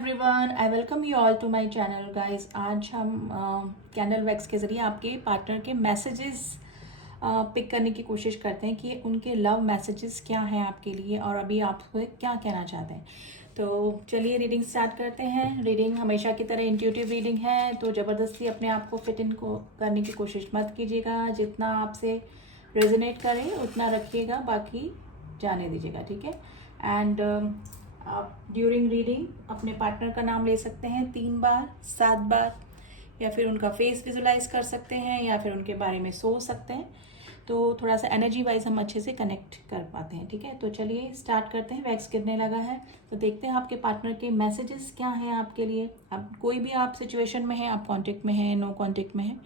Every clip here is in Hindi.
Everyone, I welcome you all to my channel guys. आज हम कैंडल वैक्स के ज़रिए आपके पार्टनर के मैसेजेस पिक करने की कोशिश करते हैं कि उनके लव मैसेजेस क्या हैं आपके लिए और अभी आप क्या कहना चाहते हैं। तो चलिए रीडिंग स्टार्ट करते हैं। रीडिंग हमेशा की तरह इंट्यूटिव रीडिंग है, तो ज़बरदस्ती अपने आप को फिट इन को करने की कोशिश मत कीजिएगा। जितना आपसे रेजोनेट करें उतना रखिएगा, बाकी जाने दीजिएगा, ठीक है। एंड आप ड्यूरिंग रीडिंग अपने पार्टनर का नाम ले सकते हैं 3 बार, 7 बार, या फिर उनका फेस विजुलाइज कर सकते हैं, या फिर उनके बारे में सोच सकते हैं। तो थोड़ा सा एनर्जी वाइज हम अच्छे से कनेक्ट कर पाते हैं, ठीक है। तो चलिए स्टार्ट करते हैं। वैक्स गिरने लगा है, तो देखते हैं आपके पार्टनर के मैसेजेस क्या हैं आपके लिए। अब कोई भी आप सिचुएशन में हैं, आप कॉन्टेक्ट में हैं, नो कॉन्टेक्ट में हैं,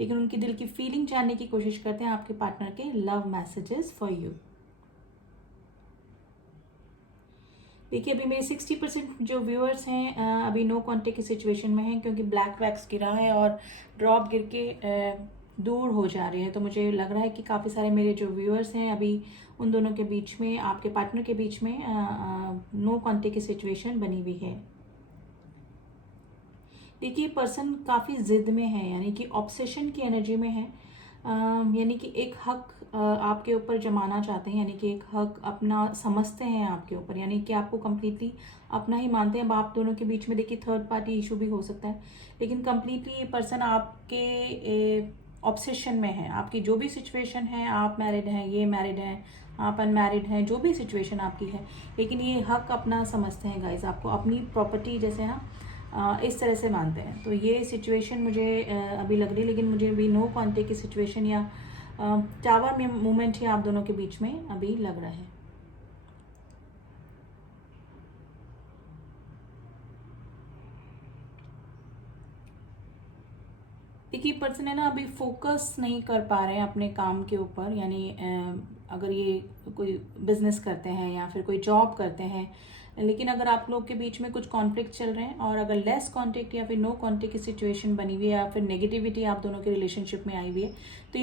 लेकिन उनकी दिल की फीलिंग जानने की कोशिश करते हैं आपके पार्टनर के लव मैसेजेस फॉर यू। देखिए अभी मेरे 60% जो व्यूअर्स हैं अभी नो कॉन्टेक्ट की सिचुएशन में हैं, क्योंकि ब्लैक वैक्स गिरा है और ड्रॉप गिर के दूर हो जा रहे हैं। तो मुझे लग रहा है कि काफ़ी सारे मेरे जो व्यूअर्स हैं अभी उन दोनों के बीच में, आपके पार्टनर के बीच में नो कॉन्टेक्ट की सिचुएशन बनी हुई है। देखिए पर्सन काफ़ी जिद में है, यानी कि ऑब्सेशन की एनर्जी में है। यानी कि एक हक आपके ऊपर जमाना चाहते हैं, यानी कि एक हक अपना समझते हैं आपके ऊपर, यानी कि आपको कम्प्लीटली अपना ही मानते हैं। अब आप दोनों के बीच में देखिए थर्ड पार्टी इशू भी हो सकता है, लेकिन कम्प्लीटली ये पर्सन आपके ऑब्सेशन में है। आपकी जो भी सिचुएशन है, आप मैरिड हैं, ये मैरिड हैं, आप अनमैरिड हैं, जो भी सिचुएशन आपकी है, लेकिन ये हक अपना समझते हैं गाइज। आपको अपनी प्रॉपर्टी जैसे ना इस तरह से मानते हैं। तो ये सिचुएशन मुझे अभी लग रही, लेकिन मुझे अभी नो कॉन्टेक्ट की सिचुएशन या टावर में मूवमेंट ही आप दोनों के बीच में अभी लग रहा है। देखिए पर्सन है ना अभी फोकस नहीं कर पा रहे हैं अपने काम के ऊपर, यानी अगर ये कोई बिजनेस करते हैं या फिर कोई जॉब करते हैं, लेकिन अगर आप लोग के बीच में कुछ कॉन्फ्लिक्ट चल रहे हैं और अगर लेस कॉन्टेक्ट या फिर नो कॉन्टेक्ट की सिचुएशन बनी हुई है या फिर नेगेटिविटी आप दोनों के रिलेशनशिप में आई हुई है, तो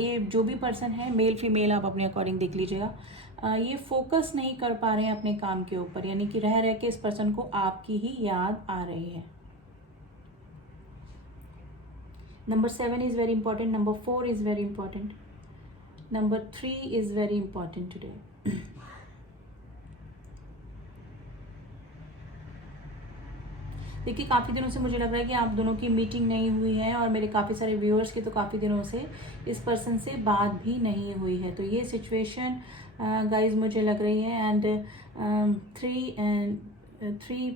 ये जो भी पर्सन है, मेल फीमेल, आप अपने अकॉर्डिंग देख लीजिएगा, ये फोकस नहीं कर पा रहे हैं अपने काम के ऊपर, यानी कि रह रह के इस पर्सन को आपकी ही याद आ रही है। Number 7 is very important. Number 4 is very important. Number 3 is very important today. देखिए काफ़ी दिनों से मुझे लग रहा है कि आप दोनों की मीटिंग नहीं हुई है, और मेरे काफ़ी सारे व्यूअर्स की तो काफ़ी दिनों से इस पर्सन से बात भी नहीं हुई है। तो ये सिचुएशन गाइज मुझे लग रही है। एंड थ्री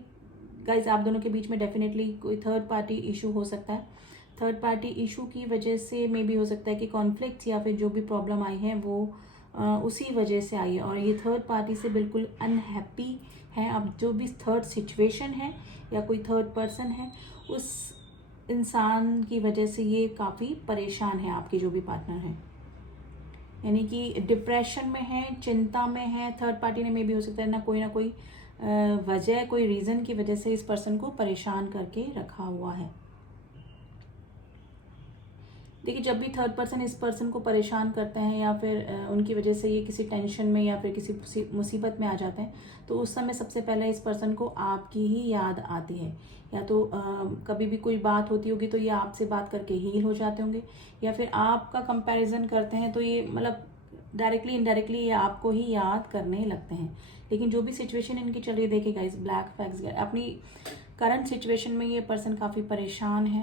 गाइज आप दोनों के बीच में डेफिनेटली कोई थर्ड पार्टी इशू हो सकता है। थर्ड पार्टी इशू की वजह से मे भी हो सकता है कि कॉन्फ्लिक्ट या फिर जो भी प्रॉब्लम आई है वो उसी वजह से आई है, और ये थर्ड पार्टी से बिल्कुल अनहैप्पी है। अब जो भी थर्ड सिचुएशन है या कोई थर्ड पर्सन है, उस इंसान की वजह से ये काफ़ी परेशान है, आपके जो भी पार्टनर है, यानी कि डिप्रेशन में है, चिंता में है। थर्ड पार्टी ने मे भी हो सकता है ना कोई वजह, कोई रीज़न की वजह से इस पर्सन को परेशान करके रखा हुआ है। देखिए जब भी थर्ड पर्सन इस पर्सन को परेशान करते हैं या फिर उनकी वजह से ये किसी टेंशन में या फिर किसी मुसीबत में आ जाते हैं, तो उस समय सबसे पहले इस पर्सन को आपकी ही याद आती है। या तो कभी भी कोई बात होती होगी तो ये आपसे बात करके हील हो जाते होंगे, या फिर आपका कंपैरिजन करते हैं तो ये मतलब डायरेक्टली इनडायरेक्टली ये आपको ही याद करने लगते हैं। लेकिन जो भी सिचुएशन इनकी चल रही है, देखिएगा इस ब्लैक फैक्स अपनी करंट सिचुएशन में ये पर्सन काफ़ी परेशान है,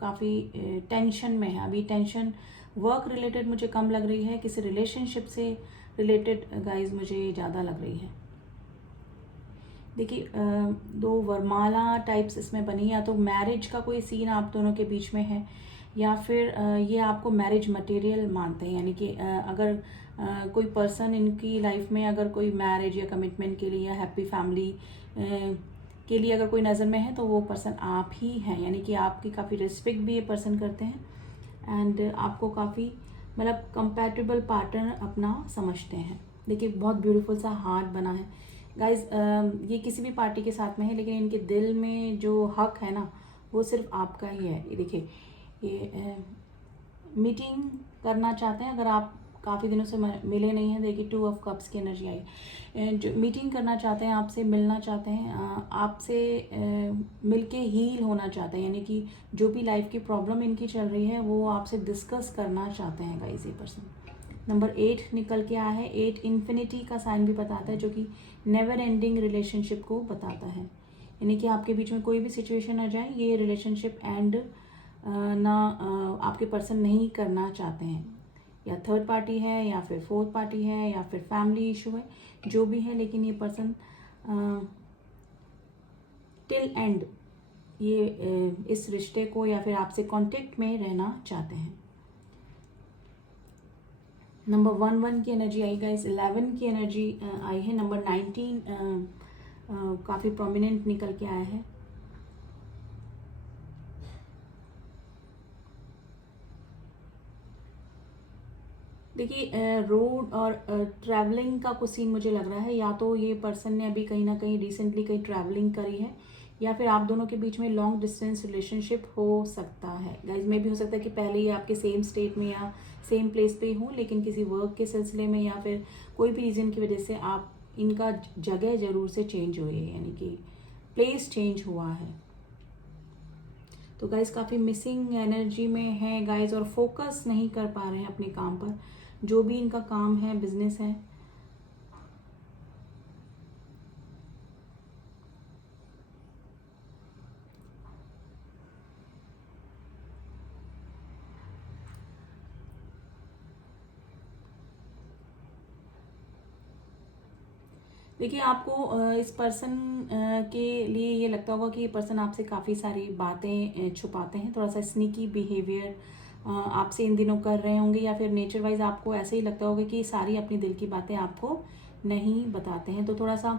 काफ़ी टेंशन में है। अभी टेंशन वर्क रिलेटेड मुझे कम लग रही है, किसी रिलेशनशिप से रिलेटेड गाइज मुझे ज़्यादा लग रही है। देखिए दो वरमाला टाइप्स इसमें बनी, या तो मैरिज का कोई सीन आप दोनों के बीच में है, या फिर ये आपको मैरिज मटेरियल मानते हैं। यानी कि अगर कोई पर्सन इनकी लाइफ में अगर कोई मैरिज या कमिटमेंट के लिए या हैप्पी फैमिली के लिए अगर कोई नज़र में है, तो वो पर्सन आप ही हैं। यानी कि आपकी काफ़ी रिस्पेक्ट भी ये पर्सन करते हैं एंड आपको काफ़ी मतलब कंपैटिबल पार्टनर अपना समझते हैं। देखिए बहुत ब्यूटीफुल सा हार्ट बना है गाइज। ये किसी भी पार्टी के साथ में है, लेकिन इनके दिल में जो हक है ना, वो सिर्फ आपका ही है। ये देखिए ये मीटिंग करना चाहते हैं, अगर आप काफ़ी दिनों से मिले नहीं हैं। देखिए 2 ऑफ कप्स की एनर्जी आई, जो मीटिंग करना चाहते हैं, आपसे मिलना चाहते हैं, आपसे मिलके हील होना चाहते हैं, यानी कि जो भी लाइफ की प्रॉब्लम इनकी चल रही है वो आपसे डिस्कस करना चाहते हैं गाइस ये पर्सन। नंबर 8 निकल के आया है। 8 इन्फिनिटी का साइन भी बताता है, जो कि नेवर एंडिंग रिलेशनशिप को बताता है, यानी कि आपके बीच में कोई भी सिचुएशन आ जाए, ये रिलेशनशिप एंड ना आपके पर्सन नहीं करना चाहते हैं, या थर्ड पार्टी है या फिर फोर्थ पार्टी है या फिर फैमिली इशू है, जो भी है, लेकिन ये पर्सन टिल एंड ये इस रिश्ते को या फिर आपसे कांटेक्ट में रहना चाहते हैं। नंबर 11 की एनर्जी आई गाइस, 11 की एनर्जी आई है। नंबर 19 काफ़ी प्रोमिनेंट निकल के आया है। देखिए रोड और ट्रैवलिंग का कुछ सीन मुझे लग रहा है, या तो ये पर्सन ने अभी कहीं ना कहीं रिसेंटली कहीं ट्रैवलिंग करी है, या फिर आप दोनों के बीच में लॉन्ग डिस्टेंस रिलेशनशिप हो सकता है गाइज। में भी हो सकता है कि पहले ही आपके सेम स्टेट में या सेम प्लेस पे हो, लेकिन किसी वर्क के सिलसिले में या फिर कोई भी रीज़न की वजह से आप इनका जगह ज़रूर से चेंज हुई है, यानी कि प्लेस चेंज हुआ है। तो गाइज काफ़ी मिसिंग एनर्जी में है गाइज, और फोकस नहीं कर पा रहे हैं अपने काम पर, जो भी इनका काम है, बिजनेस है। देखिए आपको इस पर्सन के लिए ये लगता होगा कि ये पर्सन आपसे काफ़ी सारी बातें छुपाते हैं, थोड़ा सा स्नीकी बिहेवियर आपसे इन दिनों कर रहे होंगे, या फिर नेचर वाइज आपको ऐसे ही लगता होगा कि सारी अपनी दिल की बातें आपको नहीं बताते हैं। तो थोड़ा सा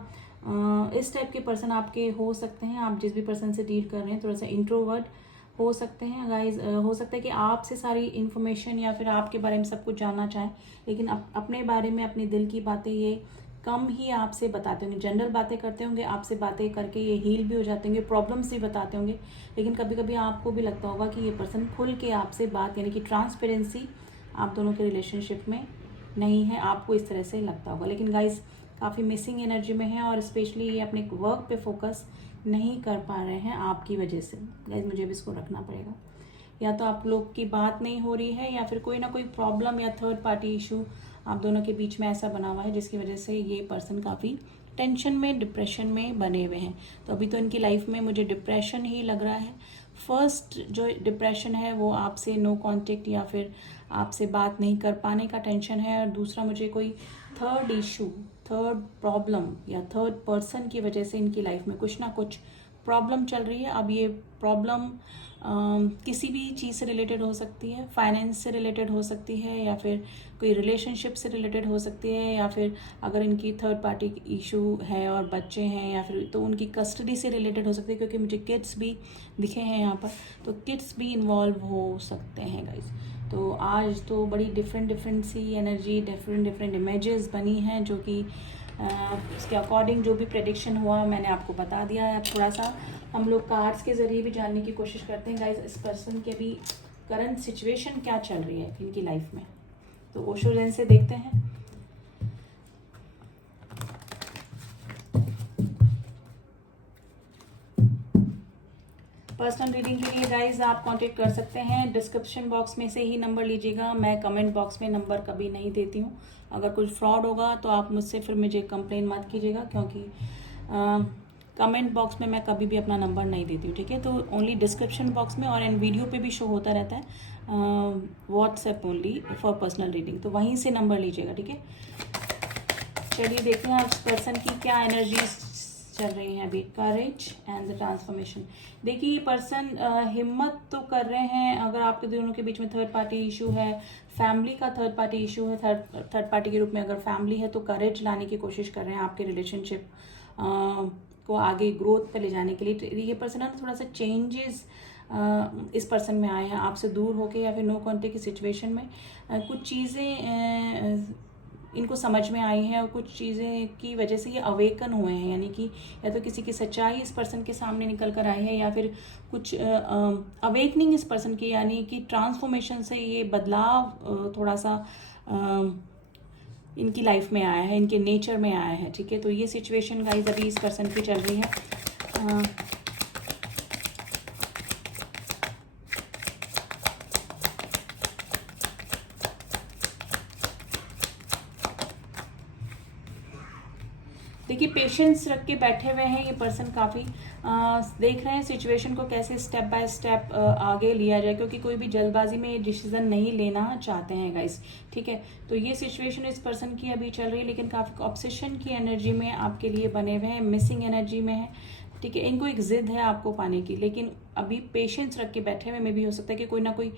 इस टाइप के पर्सन आपके हो सकते हैं, आप जिस भी पर्सन से डील कर रहे हैं, थोड़ा सा इंट्रोवर्ट हो सकते हैं गाइज। हो सकता है कि आपसे सारी इन्फॉर्मेशन या फिर आपके बारे में सब कुछ जानना चाहें, लेकिन अपने बारे में, अपने दिल की बातें ये कम ही आपसे बताते होंगे। जनरल बातें करते होंगे, आपसे बातें करके ये हील भी हो जाते होंगे, प्रॉब्लम्स भी बताते होंगे, लेकिन कभी कभी आपको भी लगता होगा कि ये पर्सन खुल के आपसे बात, यानी कि ट्रांसपेरेंसी आप दोनों के रिलेशनशिप में नहीं है, आपको इस तरह से लगता होगा। लेकिन गाइज काफ़ी मिसिंग एनर्जी में है, और स्पेशली ये अपने वर्क पे फोकस नहीं कर पा रहे हैं आपकी वजह से। गाइज मुझे भी इसको रखना पड़ेगा, या तो आप लोग की बात नहीं हो रही है, या फिर कोई ना कोई प्रॉब्लम या थर्ड पार्टी इशू आप दोनों के बीच में ऐसा बना हुआ है, जिसकी वजह से ये पर्सन काफ़ी टेंशन में, डिप्रेशन में बने हुए हैं। तो अभी तो इनकी लाइफ में मुझे डिप्रेशन ही लग रहा है। फर्स्ट जो डिप्रेशन है वो आपसे नो कांटेक्ट या फिर आपसे बात नहीं कर पाने का टेंशन है, और दूसरा मुझे कोई थर्ड इशू, थर्ड प्रॉब्लम या थर्ड पर्सन की वजह से इनकी लाइफ में कुछ ना कुछ प्रॉब्लम चल रही है। अब ये प्रॉब्लम किसी भी चीज़ से रिलेटेड हो सकती है, फाइनेंस से रिलेटेड हो सकती है, या फिर कोई रिलेशनशिप से रिलेटेड हो सकती है, या फिर अगर इनकी थर्ड पार्टी इशू है और बच्चे हैं, या फिर तो उनकी कस्टडी से रिलेटेड हो सकती है, क्योंकि मुझे किड्स भी दिखे हैं यहाँ पर, तो किड्स भी इन्वॉल्व हो सकते हैं गाइज। तो आज तो बड़ी डिफरेंट सी एनर्जी, डिफरेंट इमेजेस बनी हैं, जो कि उसके अकॉर्डिंग जो भी प्रेडिक्शन हुआ मैंने आपको बता दिया है। थोड़ा सा हम लोग कार्ड्स के ज़रिए भी जानने की कोशिश करते हैं गाइज, इस पर्सन के भी करंट सिचुएशन क्या चल रही है इनकी लाइफ में। तो ओशो रेन से देखते हैं। पर्सनल रीडिंग के लिए गाइज आप कांटेक्ट कर सकते हैं, डिस्क्रिप्शन बॉक्स में से ही नंबर लीजिएगा, मैं कमेंट बॉक्स में नंबर कभी नहीं देती हूँ। अगर कुछ फ्रॉड होगा तो आप मुझसे फिर मुझे कंप्लेन मत कीजिएगा, क्योंकि कमेंट बॉक्स में मैं कभी भी अपना नंबर नहीं देती हूँ, ठीक है। तो ओनली डिस्क्रिप्शन बॉक्स में और इन वीडियो पे भी शो होता रहता है, WhatsApp only for personal reading, तो वहीं से नंबर लीजिएगा, ठीक है। चलिए देखते हैं उस पर्सन की क्या एनर्जी चल रही है अभी। Courage and the transformation. देखिए पर्सन हिम्मत तो कर रहे हैं, अगर आपके दोनों के बीच में थर्ड पार्टी इशू है, फैमिली का थर्ड पार्टी इशू है, थर्ड पार्टी के रूप में अगर फैमिली है, तो करेज लाने की कोशिश कर रहे हैं आपके रिलेशनशिप को आगे ग्रोथ पे ले जाने के लिए। ये पर्सन ना थोड़ा सा चेंजेस इस पर्सन में आए हैं, आपसे दूर होके या फिर नो कॉन्टेक्ट की सिचुएशन में कुछ चीज़ें इनको समझ में आई हैं, और कुछ चीज़ें की वजह से ये अवेकन हुए हैं, यानी कि या तो किसी की सच्चाई इस पर्सन के सामने निकल कर आई है, या फिर कुछ अवेकनिंग इस पर्सन की, यानी कि ट्रांसफॉर्मेशन से ये बदलाव थोड़ा सा इनकी लाइफ में आया है, इनके नेचर में आया है, ठीक है। तो ये सिचुएशन गाइज अभी इस पर्सन की चल रही है। देखिए पेशेंस रख के बैठे हुए हैं ये पर्सन, काफ़ी देख रहे हैं सिचुएशन को कैसे स्टेप बाय स्टेप आगे लिया जाए, क्योंकि कोई भी जल्दबाजी में डिसीजन नहीं लेना चाहते हैं गाइस, ठीक है। तो ये सिचुएशन इस पर्सन की अभी चल रही है, लेकिन काफ़ी ऑब्सेशन की एनर्जी में आपके लिए बने हुए हैं, मिसिंग एनर्जी में है, ठीक है। इनको एक जिद है आपको पाने की, लेकिन अभी पेशेंस रख के बैठे हुए में भी हो सकता है कि कोई ना कोई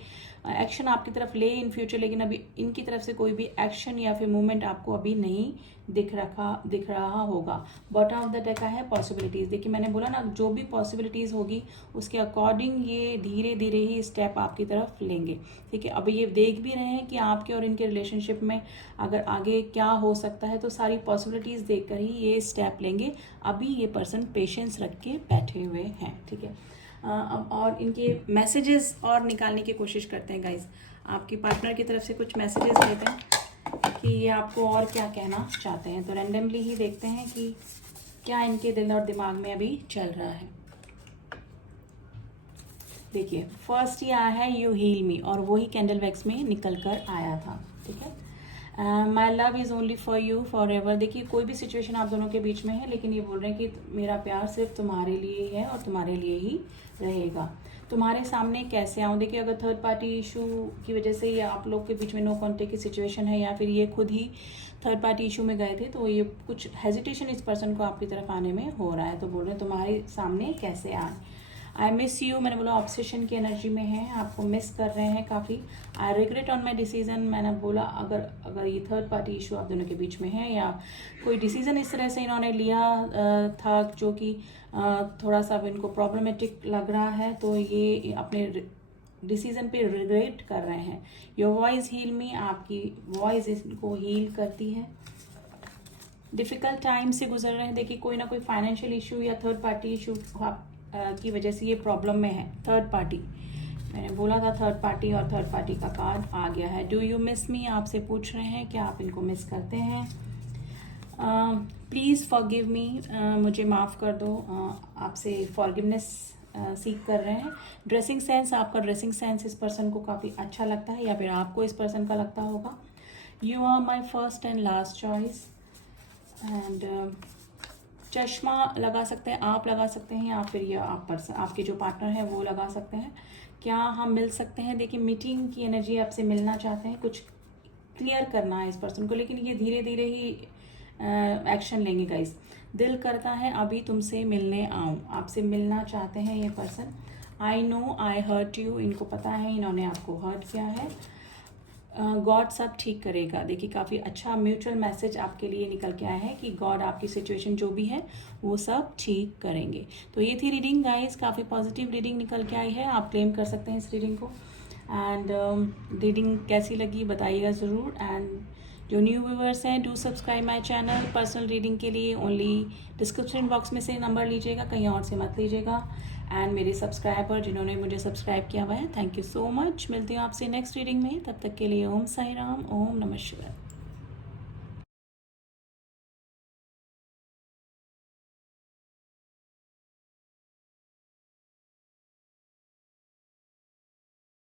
एक्शन आपकी तरफ ले इन फ्यूचर, लेकिन अभी इनकी तरफ से कोई भी एक्शन या फिर मूवमेंट आपको अभी नहीं दिख रहा होगा। बॉटम ऑफ द डेक है पॉसिबिलिटीज। देखिए मैंने बोला ना, जो भी पॉसिबिलिटीज होगी उसके अकॉर्डिंग ये धीरे धीरे ही स्टेप आपकी तरफ लेंगे, ठीक है। अभी ये देख भी रहे हैं कि आपके और इनके रिलेशनशिप में अगर आगे क्या हो सकता है, तो सारी पॉसिबिलिटीज देखकर ही ये स्टेप लेंगे। अभी ये पर्सन पेशेंस रख के बैठे हुए हैं, ठीक है। अब और इनके मैसेजेस और निकालने की कोशिश करते हैं गाइज। आपकी पार्टनर की तरफ से कुछ मैसेजेस लेते हैं कि ये आपको और क्या कहना चाहते हैं। तो रैंडमली ही देखते हैं कि क्या इनके दिल और दिमाग में अभी चल रहा है। देखिए फर्स्ट ये आया है यू हील मी, और वही कैंडल वैक्स में निकल कर आया था, ठीक है। My love is only for you for ever. देखिए कोई भी सिचुएशन आप दोनों के बीच में है, लेकिन ये बोल रहे हैं कि मेरा प्यार सिर्फ तुम्हारे लिए ही है और तुम्हारे लिए ही रहेगा। तुम्हारे सामने कैसे आऊँ। देखिए अगर थर्ड पार्टी इशू की वजह से या आप लोग के बीच में नो कॉन्टेक्ट की सिचुएशन है, या फिर ये खुद ही थर्ड पार्टी इशू में गए थे, तो ये कुछ हेजिटेशन इस पर्सन को आपकी तरफ आने में हो रहा है। तो बोल रहे हैं तुम्हारे सामने कैसे आए। आई मिस यू, मैंने बोला ऑब्सेशन की एनर्जी में है, आपको मिस कर रहे हैं काफ़ी। I regret on my decision, मैंने बोला अगर ये थर्ड पार्टी इशू आप दोनों के बीच में है, या कोई डिसीजन इस तरह से इन्होंने लिया था जो कि थोड़ा सा इनको प्रॉब्लमेटिक लग रहा है, तो ये अपने डिसीजन पे रिग्रेट कर रहे हैं। योर वॉइस हील मी, आपकी वॉइस इनको हील करती है। डिफ़िकल्ट टाइम से गुजर रहे हैं। देखिए कोई ना कोई फाइनेंशियल इशू या थर्ड पार्टी इशू की वजह से ये प्रॉब्लम में है। थर्ड पार्टी, मैंने बोला था थर्ड पार्टी, और थर्ड पार्टी का कार्ड आ गया है। डू यू मिस मी, आपसे पूछ रहे हैं क्या आप इनको मिस करते हैं। प्लीज़ फॉरगिव मी, मुझे माफ़ कर दो, आपसे फॉरगिवनेस सीख कर रहे हैं। ड्रेसिंग सेंस, आपका ड्रेसिंग सेंस इस पर्सन को काफ़ी अच्छा लगता है, या फिर आपको इस पर्सन का लगता होगा। You are my first and last choice. And चश्मा लगा सकते हैं, आप लगा सकते हैं, या फिर ये आप पर्सन, आपके जो पार्टनर है वो लगा सकते हैं। क्या हम मिल सकते हैं। देखिए मीटिंग की एनर्जी, आपसे मिलना चाहते हैं, कुछ क्लियर करना है इस पर्सन को, लेकिन ये धीरे धीरे ही एक्शन लेंगे गाइस। दिल करता है अभी तुमसे मिलने आऊँ, आपसे मिलना चाहते हैं ये person. I know I hurt you, इनको पता है इन्होंने आपको हर्ट किया है। गॉड सब ठीक करेगा। देखिए काफ़ी अच्छा म्यूचुअल मैसेज आपके लिए निकल के आया है कि गॉड आपकी सिचुएशन जो भी है वो सब ठीक करेंगे। तो ये थी रीडिंग गाइस, काफ़ी पॉजिटिव रीडिंग निकल के आई है, आप क्लेम कर सकते हैं इस रीडिंग को। एंड रीडिंग कैसी लगी बताइएगा ज़रूर। एंड जो न्यू व्यूवर्स हैं do subscribe my channel. Personal reading के लिए ओनली डिस्क्रिप्शन बॉक्स में से नंबर लीजिएगा, कहीं और से मत लीजिएगा। एंड मेरे सब्सक्राइबर जिन्होंने मुझे सब्सक्राइब किया हुआ है, थैंक यू सो मच। मिलती हूँ आपसे नेक्स्ट रीडिंग में, तब तक के लिए ओम साई राम, ओम नमः शिवाय।